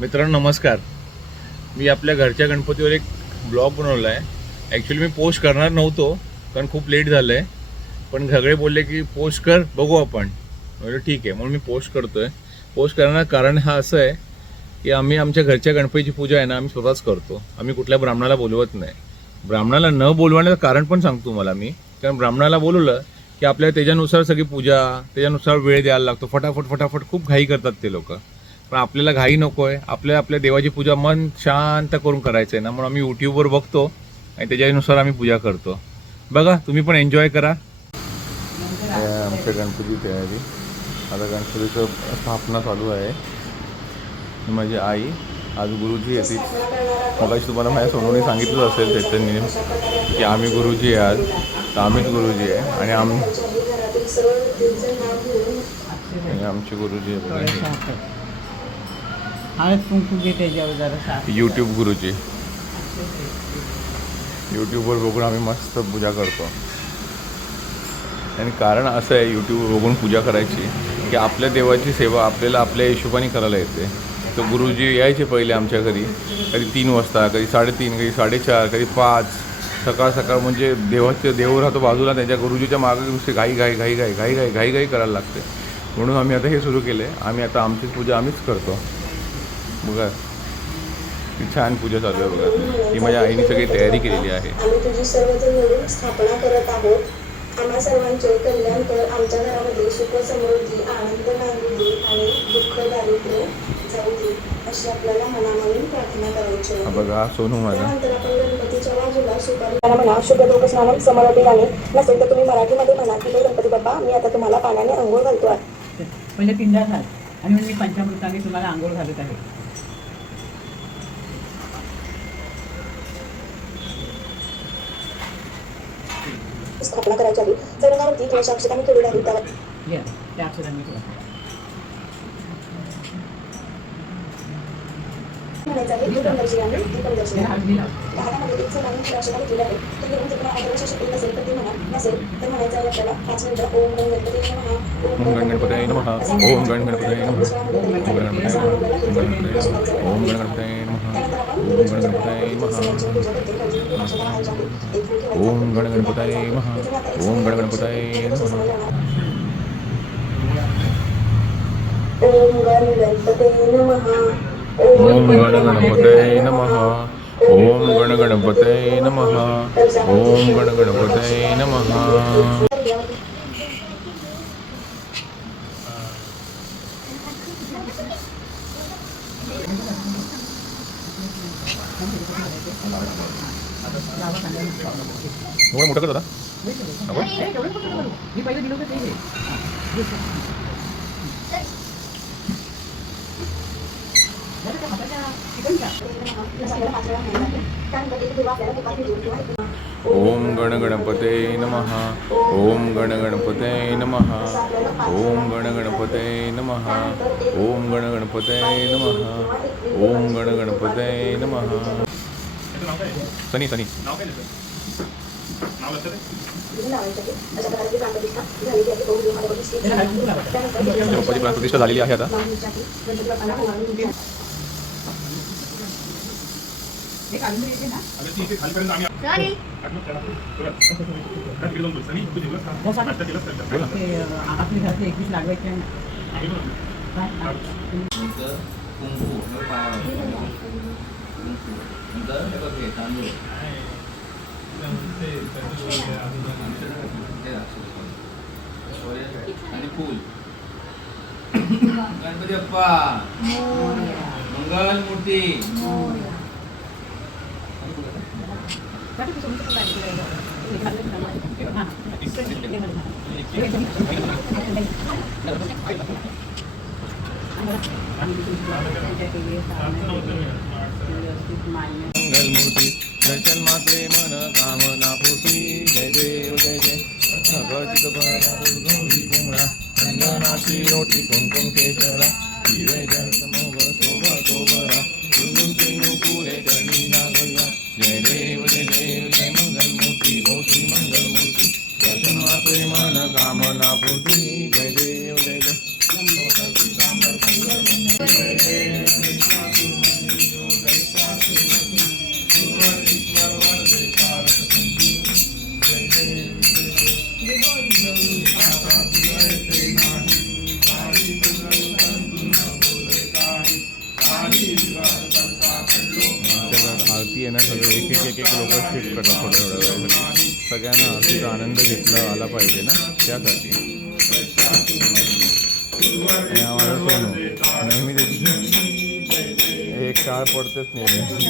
मित्रांनो नमस्कार. मी आपल्या घरच्या गणपतीवर एक ब्लॉग बनवला आहे. ॲक्च्युली मी पोस्ट करणार नव्हतो कारण खूप लेट झालं आहे, पण सगळे बोलले की पोस्ट कर, बघू आपण. म्हणजे ठीक आहे म्हणून मी पोस्ट करतो आहे. पोस्ट करण्याचं कारण हा असं आहे की आम्ही आमच्या घरच्या गणपतीची पूजा आहे ना आम्ही स्वतःच करतो. आम्ही कुठल्या ब्राह्मणाला बोलवत नाही. ब्राह्मणाला न बोलवण्याचं कारण पण सांगतो तुम्हाला मी. कारण ब्राह्मणाला बोलवलं की आपल्याला त्याच्यानुसार सगळी पूजा, त्याच्यानुसार वेळ द्यायला लागतो. फटाफट खूप घाई करतात ते लोक. पण आपल्याला घाई नको आहे. आपल्या देवाची पूजा मन शांत करून करायचं आहे ना, म्हणून आम्ही यूट्यूबवर बघतो आणि त्याच्यानुसार आम्ही पूजा करतो. बघा तुम्ही पण एन्जॉय करा. आमच्या गणपती तयारी आता गणपतीचं स्थापना चालू आहे. माझी आई आज गुरुजी येते. मगाशी तुम्हाला माझ्या सोनूने सांगितलं असेल त्याच्यानी की आम्ही गुरुजी आहे आज, तर आम्हीच गुरुजी आहे. आणि आमचे गुरुजी आहे यूट्यूब गुरुजी. यूट्यूबवर बघून आम्ही मस्त पूजा करतो. आणि कारण असं आहे यूट्यूबवर बघून पूजा करायची की आपल्या देवाची सेवा आपल्याला आपल्या हिशोबाने करायला येते. तर गुरुजी यायचे पहिले आमच्या घरी, कधी 3 वाजता, कधी 3:30, कधी 4:30, कधी 5. सकाळ म्हणजे देव राहतो बाजूला, त्यांच्या गुरुजीच्या मागे नुसते घाई करायला लागते. म्हणून आम्ही आता हे सुरू केलं आहे. आम्ही आता आमची पूजा आम्हीच करतो. बघा ती छान पूजा चालू आहे. बघा ही माझ्या आईने सगळी तयारी केलेली आहे. आम्ही तुझी सर्वजण मिळून स्थापना करत आहोत. आम्हा सर्वांचे कल्याण कर. आमच्या घरामध्ये सुख समृद्धी, आनंद नांदू दे आणि दुःख दारिद्र्य जाऊ दे अशी आपल्याला मनामधून प्रार्थना करायची आहे. बघा सोनू माझा. त्यानंतर आपण गणपतीच्या बाजूला सुपारी म्हणा. शुभ दोघ स्नानम समर्पिताने नसेल तर तुम्ही मराठीमध्ये म्हणा की गणपती बाप्पा मी आता तुम्हाला पाण्याने अंघोळ घालतो आहे. पहिले पिंडा घाल आणि मी पंचामृताने तुम्हाला अंघोळ घालत आहे. स्थापना करायच्या आधी चरणावरती थोड्याशा अक्षतांनी केलेल्या आहेत त्यावर त्या अक्षरांनी म्हणायचं आहे दीपदर्शी आणि दीपदर्शी. हातामध्ये एक चमचा थोड्या अक्षतांनी केल्या आहेत. तुम्ही घेऊन जर आदर्श शक्ती नसेल तर ते म्हणा. नसेल तर म्हणायचं आहे आपल्याला 5 मिनिटं ओम गणपती नमः, ओम गणपती नमः, ओम गणपती नमः, ओम गणपती नमः, ओम गणपती नमः, ओम गणपती नमः, ओम गणपती नमः, ओम गणपती नमः. ओम गणपते नमः, ओम गणपते नमः, ओम गणपते नमः, ओम गणपते नमः. मोठं करतो मी पहिले दिलं होतं ते. ओम गणपते नमः, ओम गणपते नमः, ओम गणपते नमः, ओम गणपते नमः, ओम गणपते नमः. सनी गणपती प्राणप्रतिष्ठा झालेली आहे आता. आणि फूल. गणपती बाप्पा मंगल मूर्ती. मंगलमूर्ती दर्शन मात्रे मन कामना पूर्ती. जय देव जय जय गौरी कुमरा अंजनाची रोटी कुंकुम केशरा हिरे जल समोग शोभा शोभरा कुंकुम चेंगू पुरे चरणी नागला. जय देव जय देव जय मंगलमूर्ती ओ श्री मंगलमूर्ती दर्शन मात्रे मन कामना पूर्ती. जय देव जय जय आरती आहे ना सगळं एक एक लोक शिफ्ट करतात थोड्या थोड्या वेळासाठी. सगळ्यांना आरतीचा आनंद घेतला आला पाहिजे ना त्यासाठी. आणि आम्हाला सोनू नेहमी त्याची एक काळ पडतेच नेहमी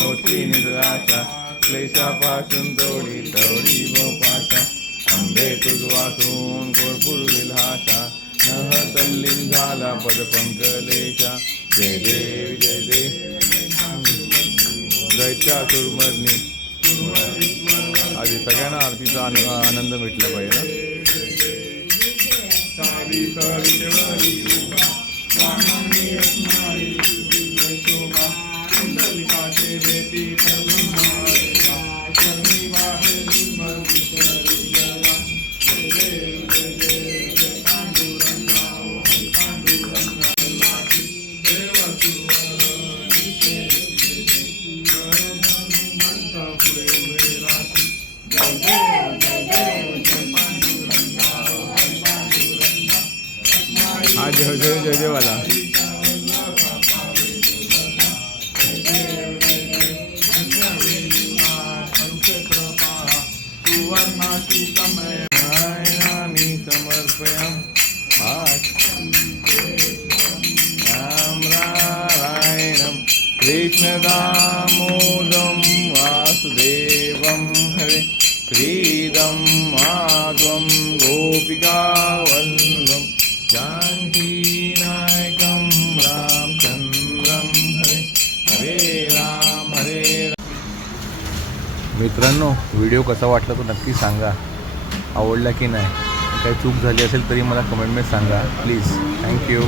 होती निद्राशा क्लेशापासून तोडी तोडी गोपाशा अंबे तुझ वाचून गोरपूर्वील हाशा नह तल्लीन झाला पदपंकलेशा जय देव जय देव जयच्या सुरमरणी. आधी सगळ्यांना आरतीचा आनंद भेटला पाहिजे ना. हा जय जय जय जयवाला. नारायणानि समर्पयाम राम नारायणं कृष्ण दामोदरं वासुदेवं हरे श्रीदं माधवं गोपिकावल्लभं जानकीनायकं रामचंद्रं हरे हरे राम हरे राम. मित्रांनो व्हिडिओ कसा वाटला तो नक्की सांगा. आवडला की नाही, काही चूक झाली असेल तरी मला कमेंटमध्ये सांगा प्लीज. थँक्यू.